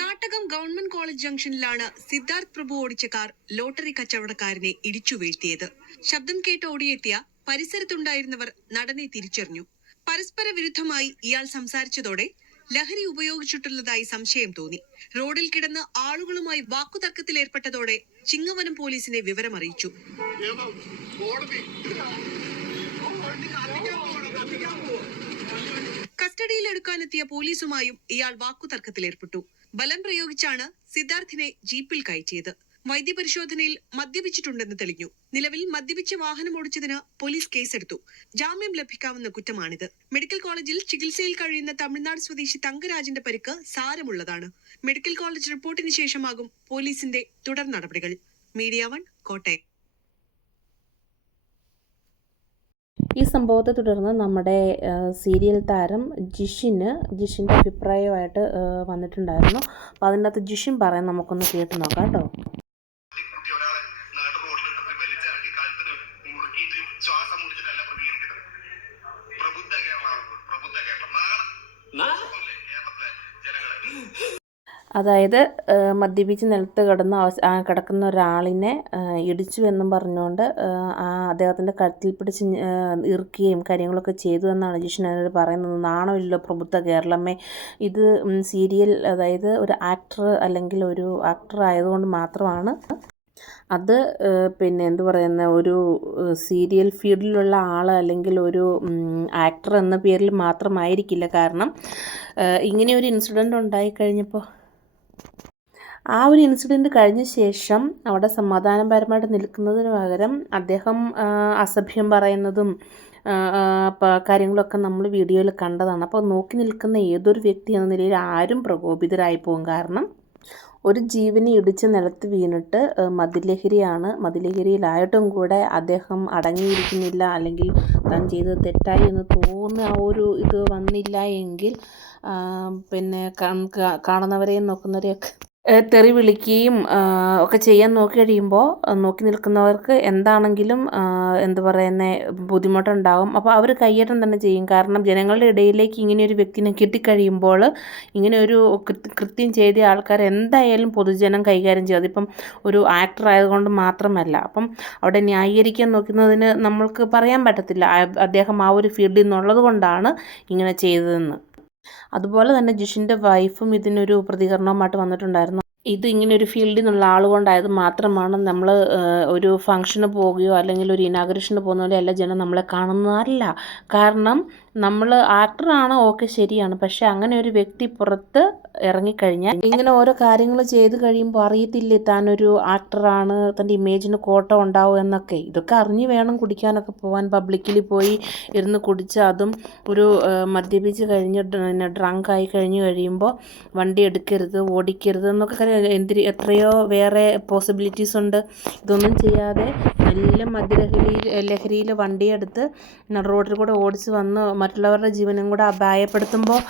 Nattakam government college ജംഗ്ഷനിലാണ് സിദ്ധാർത്ഥ് പ്രഭു ഓടിച്ച car lottery കച്ചവടക്കാരനെ ഇടിച്ചു വീഴ്ത്തിയത്. ശബ്ദം കേട്ട് ഓടിയെത്തിയ പരിസരത്തുണ്ടായിരുന്നവർ നടനെ തിരിച്ചറിഞ്ഞു. പരസ്പര വിരുദ്ധമായി ഇയാൾ സംസാരിച്ചതോടെ ലഹരി ഉപയോഗിച്ചിട്ടുള്ളതായി സംശയം തോന്നി. റോഡിൽ കിടന്ന് ആളുകളുമായി വാക്കുതർക്കത്തിൽ ഏർപ്പെട്ടതോടെ ചിങ്ങവനം പോലീസിനെ വിവരമറിയിച്ചു. കസ്റ്റഡിയിലെടുക്കാനെത്തിയ പോലീസുമായും ഇയാൾ വാക്കുതർക്കത്തിലേർപ്പെട്ടു. ബലം പ്രയോഗിച്ചാണ് സിദ്ധാർത്ഥിനെ ജീപ്പിൽ കയറ്റിയത്. വൈദ്യപരിശോധനയിൽ മദ്യപിച്ചിട്ടുണ്ടെന്ന് തെളിഞ്ഞു. നിലവിൽ മദ്യപിച്ച് വാഹനം ഓടിച്ചതിന് പോലീസ് കേസെടുത്തു. ജാമ്യം ലഭിക്കാവുന്ന കുറ്റമാണിത്. മെഡിക്കൽ കോളേജിൽ ചികിത്സയിൽ കഴിയുന്ന തമിഴ്നാട് സ്വദേശി തങ്കരാജിന്റെ പരിക്ക് സാരമുള്ളതാണ്. മെഡിക്കൽ കോളേജ് റിപ്പോർട്ടിന് ശേഷമാകും പോലീസിന്റെ തുടർ നടപടികൾ. Media One Kottayam. ഈ സംഭവത്തെ തുടർന്ന് നമ്മുടെ സീരിയൽ താരം ജിഷിന് ജിഷിന്റെ അഭിപ്രായമായിട്ട് വന്നിട്ടുണ്ടായിരുന്നു. അപ്പോൾ അതിന്റെ അകത്ത് ജിഷിൻ പറയാൻ നമുക്കൊന്ന് കേട്ട് നോക്കാം കേട്ടോ. അതായത് മദ്യപിച്ച് നിലത്ത് കിടന്ന കിടക്കുന്ന ഒരാളിനെ ഇടിച്ചു എന്നും പറഞ്ഞുകൊണ്ട് ആ, അദ്ദേഹത്തിന്റെ കഴുത്തിൽ പിടിച്ച് ഇറുക്കുകയും കാര്യങ്ങളൊക്കെ ചെയ്തു എന്നാണ് ജിഷൻ അതിനോട് പറയുന്നത്. നാണമില്ലല്ലോ പ്രബുദ്ധ കേരളമേ. ഇത് സീരിയൽ അതായത് ഒരു ആക്ടർ അല്ലെങ്കിൽ ഒരു ആക്ടർ ആയതുകൊണ്ട് മാത്രമാണ്. അത് പിന്നെ എന്ത് പറയുന്ന ഒരു സീരിയൽ ഫീൽഡിലുള്ള ആൾ അല്ലെങ്കിൽ ഒരു ആക്ടർ എന്ന പേരിൽ മാത്രമായിരിക്കില്ല കാരണം ഇങ്ങനെ ഒരു ഇൻസിഡന്റ് ഉണ്ടായിക്കഴിഞ്ഞപ്പോൾ ആ ഒരു ഇൻസിഡന്റ് കഴിഞ്ഞ ശേഷം അവിടെ സമാധാനപരമായിട്ട് നിൽക്കുന്നതിന് പകരം അദ്ദേഹം അസഭ്യം പറയുന്നതും കാര്യങ്ങളൊക്കെ നമ്മൾ വീഡിയോയിൽ കണ്ടതാണ്. അപ്പോൾ നോക്കി നിൽക്കുന്ന ഏതൊരു വ്യക്തി എന്ന നിലയിൽ ആരും പ്രകോപിതരായി പോകും കാരണം ഒരു ജീവനെ ഇടിച്ച് നിലത്ത് വീണിട്ട് മതിലഹരിയാണ്. മതിലഹരിയിലായിട്ടും കൂടെ അദ്ദേഹം അടങ്ങിയിരിക്കുന്നില്ല. അല്ലെങ്കിൽ താൻ ചെയ്തത് തെറ്റായി എന്ന് തോന്നുന്ന ആ ഒരു ഇത് വന്നില്ല എങ്കിൽ പിന്നെ കാണുന്നവരെയും നോക്കുന്നവരെയൊക്കെ തെറി വിളിക്കുകയും ഒക്കെ ചെയ്യാൻ നോക്കി കഴിയുമ്പോൾ നോക്കി നിൽക്കുന്നവർക്ക് എന്താണെങ്കിലും എന്താ പറയുന്നത് ബുദ്ധിമുട്ടുണ്ടാകും അപ്പോൾ അവർ കയ്യേറ്റം തന്നെ ചെയ്യും. കാരണം ജനങ്ങളുടെ ഇടയിലേക്ക് ഇങ്ങനെ ഒരു വ്യക്തിനെ കിട്ടിക്കഴിയുമ്പോൾ ഇങ്ങനെ ഒരു കൃത്യം ചെയ്ത ആൾക്കാർ എന്തായാലും പൊതുജനം കൈകാര്യം ചെയ്യും. അതിപ്പം ഒരു ആക്ടർ ആയതുകൊണ്ട് മാത്രമല്ല. അപ്പം അവിടെ ന്യായീകരിക്കാൻ നോക്കുന്നതിന് നമ്മൾക്ക് പറയാൻ പറ്റത്തില്ല. അദ്ദേഹം ആ ഒരു ഫീൽഡിൽ നിന്നുള്ളത് കൊണ്ടാണ് ഇങ്ങനെ ചെയ്തതെന്ന്. അതുപോലെ തന്നെ ജിഷിന്റെ വൈഫും ഇതിനൊരു പ്രതികരണവുമായിട്ട് വന്നിട്ടുണ്ടായിരുന്നു. ഇത് ഇങ്ങനെ ഒരു ഫീൽഡിൽ നിന്നുള്ള ആൾ കൊണ്ടായത് മാത്രമാണ് നമ്മൾ ഒരു ഫംഗ്ഷന് പോവുകയോ അല്ലെങ്കിൽ ഒരു ഇനാഗ്രേഷന് പോകുന്ന എല്ലാ ജനം നമ്മളെ കാണുന്നതല്ല. കാരണം നമ്മൾ ആക്ടറാണ് ഓക്കെ ശരിയാണ്. പക്ഷെ അങ്ങനെ ഒരു വ്യക്തി പുറത്ത് ഇറങ്ങിക്കഴിഞ്ഞാൽ ഇങ്ങനെ ഓരോ കാര്യങ്ങൾ ചെയ്ത് കഴിയുമ്പോൾ അറിയത്തില്ലേ താനൊരു ആക്ടറാണ് തന്റെ ഇമേജിന് കോട്ടം ഉണ്ടാവും എന്നൊക്കെ. ഇതൊക്കെ അറിഞ്ഞു വേണം കുടിക്കാനൊക്കെ പോകാൻ പബ്ലിക്കിൽ പോയി ഇരുന്ന് കുടിച്ച് അതും ഒരു മദ്യപിച്ച് കഴിഞ്ഞ് പിന്നെ ഡ്രങ്ക് ആയി കഴിഞ്ഞ് കഴിയുമ്പോൾ വണ്ടി എടുക്കരുത് ഓടിക്കരുത് എന്നൊക്കെ എന്തിരി എത്രയോ വേറെ പോസിബിലിറ്റീസ് ഉണ്ട്. ഇതൊന്നും ചെയ്യാതെ നല്ല മദ്യലഹരി ലഹരിയിൽ വണ്ടിയെടുത്ത് നട റോഡിൽ കൂടെ ഓടിച്ച് വന്ന് മറ്റുള്ളവരുടെ ജീവനും കൂടെ അപായപ്പെടുത്തുമ്പോൾ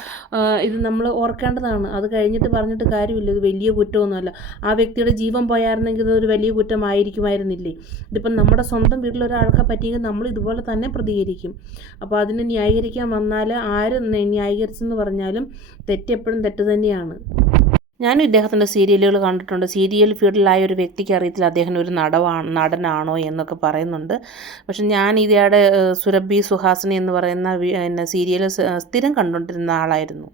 ഇത് നമ്മൾ ഓർക്കേണ്ടതാണ്. അത് കഴിഞ്ഞിട്ട് പറഞ്ഞിട്ട് കാര്യമില്ല. ഇത് വലിയ കുറ്റമൊന്നുമല്ല. ആ വ്യക്തിയുടെ ജീവൻ പോയായിരുന്നെങ്കിൽ ഇതൊരു വലിയ കുറ്റമായിരിക്കുമായിരുന്നില്ലേ? ഇതിപ്പം നമ്മുടെ സ്വന്തം വീട്ടിലൊരാൾക്കെ പറ്റിയെങ്കിൽ നമ്മൾ ഇതുപോലെ തന്നെ പ്രതികരിക്കും. അപ്പോൾ അതിനെ ന്യായീകരിക്കാൻ വന്നാൽ ആര് ന്യായീകരിച്ചെന്ന് പറഞ്ഞാലും തെറ്റെപ്പോഴും തെറ്റ് തന്നെയാണ്. ഞാനും ഇദ്ദേഹത്തിന്റെ സീരിയലുകൾ കണ്ടിട്ടുണ്ട്. സീരിയൽ ഫീൽഡിലായ ഒരു വ്യക്തിക്ക് അറിയത്തില്ല അദ്ദേഹം ഒരു നടവാണ് നടനാണോ എന്നൊക്കെ പറയുന്നുണ്ട്. പക്ഷെ ഞാൻ ഇതേടെ സുരഭി സുഹാസിനി എന്ന് പറയുന്ന പിന്നെ സീരിയൽ സ്ഥിരം കണ്ടുകൊണ്ടിരുന്ന ആളായിരുന്നു.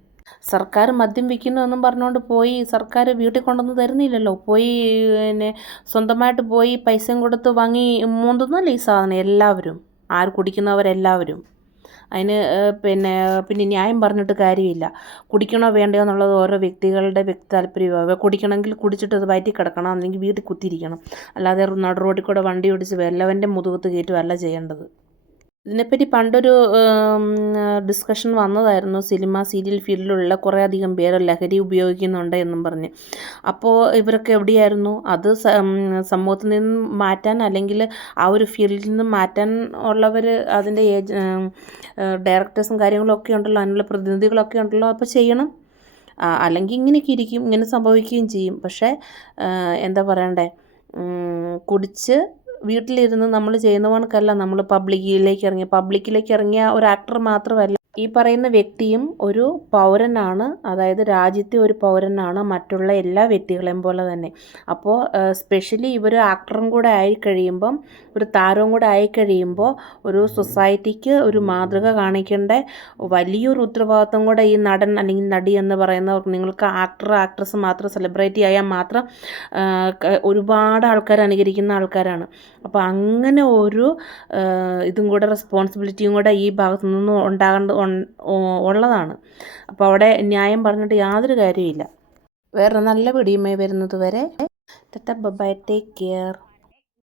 സർക്കാർ മദ്യം വിൽക്കുന്നു എന്നും പറഞ്ഞുകൊണ്ട് പോയി സർക്കാർ വീട്ടിൽ കൊണ്ടുവന്ന് തരുന്നില്ലല്ലോ. പോയി പിന്നെ സ്വന്തമായിട്ട് പോയി പൈസയും കൊടുത്ത് വാങ്ങി മൂന്നുന്നല്ലേ ഈ സാധനം? എല്ലാവരും. ആര് കുടിക്കുന്നവരെല്ലാവരും. അതിന് പിന്നെ പിന്നെ ന്യായം പറഞ്ഞിട്ട് കാര്യമില്ല. കുടിക്കണോ വേണ്ടയോ എന്നുള്ളത് ഓരോ വ്യക്തികളുടെ വ്യക്തി താല്പര്യമാണ് കുടിക്കണമെങ്കിൽ കുടിച്ചിട്ട് അത് വയറ്റി കിടക്കണം അല്ലെങ്കിൽ വീട്ടിൽ കുത്തിയിരിക്കണം. അല്ലാതെ നടു റോഡിൽ കൂടെ വണ്ടി ഓടിച്ച് വല്ലവന്റെ മുതുകത്ത് കയറ്റുകയല്ല ചെയ്യേണ്ടത്. ഇതിനെപ്പറ്റി പണ്ടൊരു ഡിസ്കഷൻ വന്നതായിരുന്നു. സിനിമ സീരിയൽ ഫീൽഡിലുള്ള കുറേ അധികം പേര് ലഹരി ഉപയോഗിക്കുന്നുണ്ട് എന്നും പറഞ്ഞ്. അപ്പോൾ ഇവരൊക്കെ എവിടെയായിരുന്നു? അത് സമൂഹത്തിൽ നിന്ന് മാറ്റാൻ അല്ലെങ്കിൽ ആ ഒരു ഫീൽഡിൽ നിന്ന് മാറ്റാൻ ഉള്ളവർ അതിന്റെ ഏജ് ഡയറക്ടേഴ്സും കാര്യങ്ങളും ഒക്കെ ഉണ്ടല്ലോ അതിനുള്ള പ്രതിനിധികളൊക്കെ ഉണ്ടല്ലോ അപ്പോൾ ചെയ്യണം. അല്ലെങ്കിൽ ഇങ്ങനെയൊക്കെ ഇരിക്കും ഇങ്ങനെ സംഭവിക്കുകയും ചെയ്യും. പക്ഷേ എന്താ പറയണ്ടേ? കുടിച്ച് വീട്ടിലിരുന്ന് നമ്മൾ ചെയ്യുന്ന കണക്കല്ല നമ്മൾ പബ്ലിക്കിലേക്ക് ഇറങ്ങി പബ്ലിക്കിലേക്ക് ഇറങ്ങിയ ഒരു ആക്ടർ മാത്രമല്ല ഈ പറയുന്ന വ്യക്തിയും ഒരു പൗരനാണ്. അതായത് രാജ്യത്തെ ഒരു പൗരനാണ് മറ്റുള്ള എല്ലാ വ്യക്തികളെയും പോലെ തന്നെ. അപ്പോൾ സ്പെഷ്യലി ഇവർ ആക്ടറും കൂടെ ആയിക്കഴിയുമ്പം ഒരു താരവും കൂടെ ആയിക്കഴിയുമ്പോൾ ഒരു സൊസൈറ്റിക്ക് ഒരു മാതൃക കാണിക്കേണ്ട വലിയൊരു ഉത്തരവാദിത്വം കൂടെ ഈ നടൻ അല്ലെങ്കിൽ നടി എന്ന് പറയുന്ന നിങ്ങൾക്ക് ആക്ടർ ആക്ട്രസ് മാത്രം സെലിബ്രിറ്റി ആയാൽ മാത്രം ഒരുപാട് ആൾക്കാർ അനുകരിക്കുന്ന ആൾക്കാരാണ്. അപ്പോൾ അങ്ങനെ ഒരു ഇതും കൂടെ റെസ്പോൺസിബിലിറ്റിയും കൂടെ ഈ ഭാഗത്തു നിന്ന് ഉണ്ടാകേണ്ട ഉള്ളതാണ്. അപ്പോൾ അവിടെ ന്യായം പറഞ്ഞിട്ട് യാതൊരു കാര്യമില്ല വേറെ നല്ല പിടിയുമായി വരുന്നത് വരെ ബൈ ടേക്ക് കെയർ.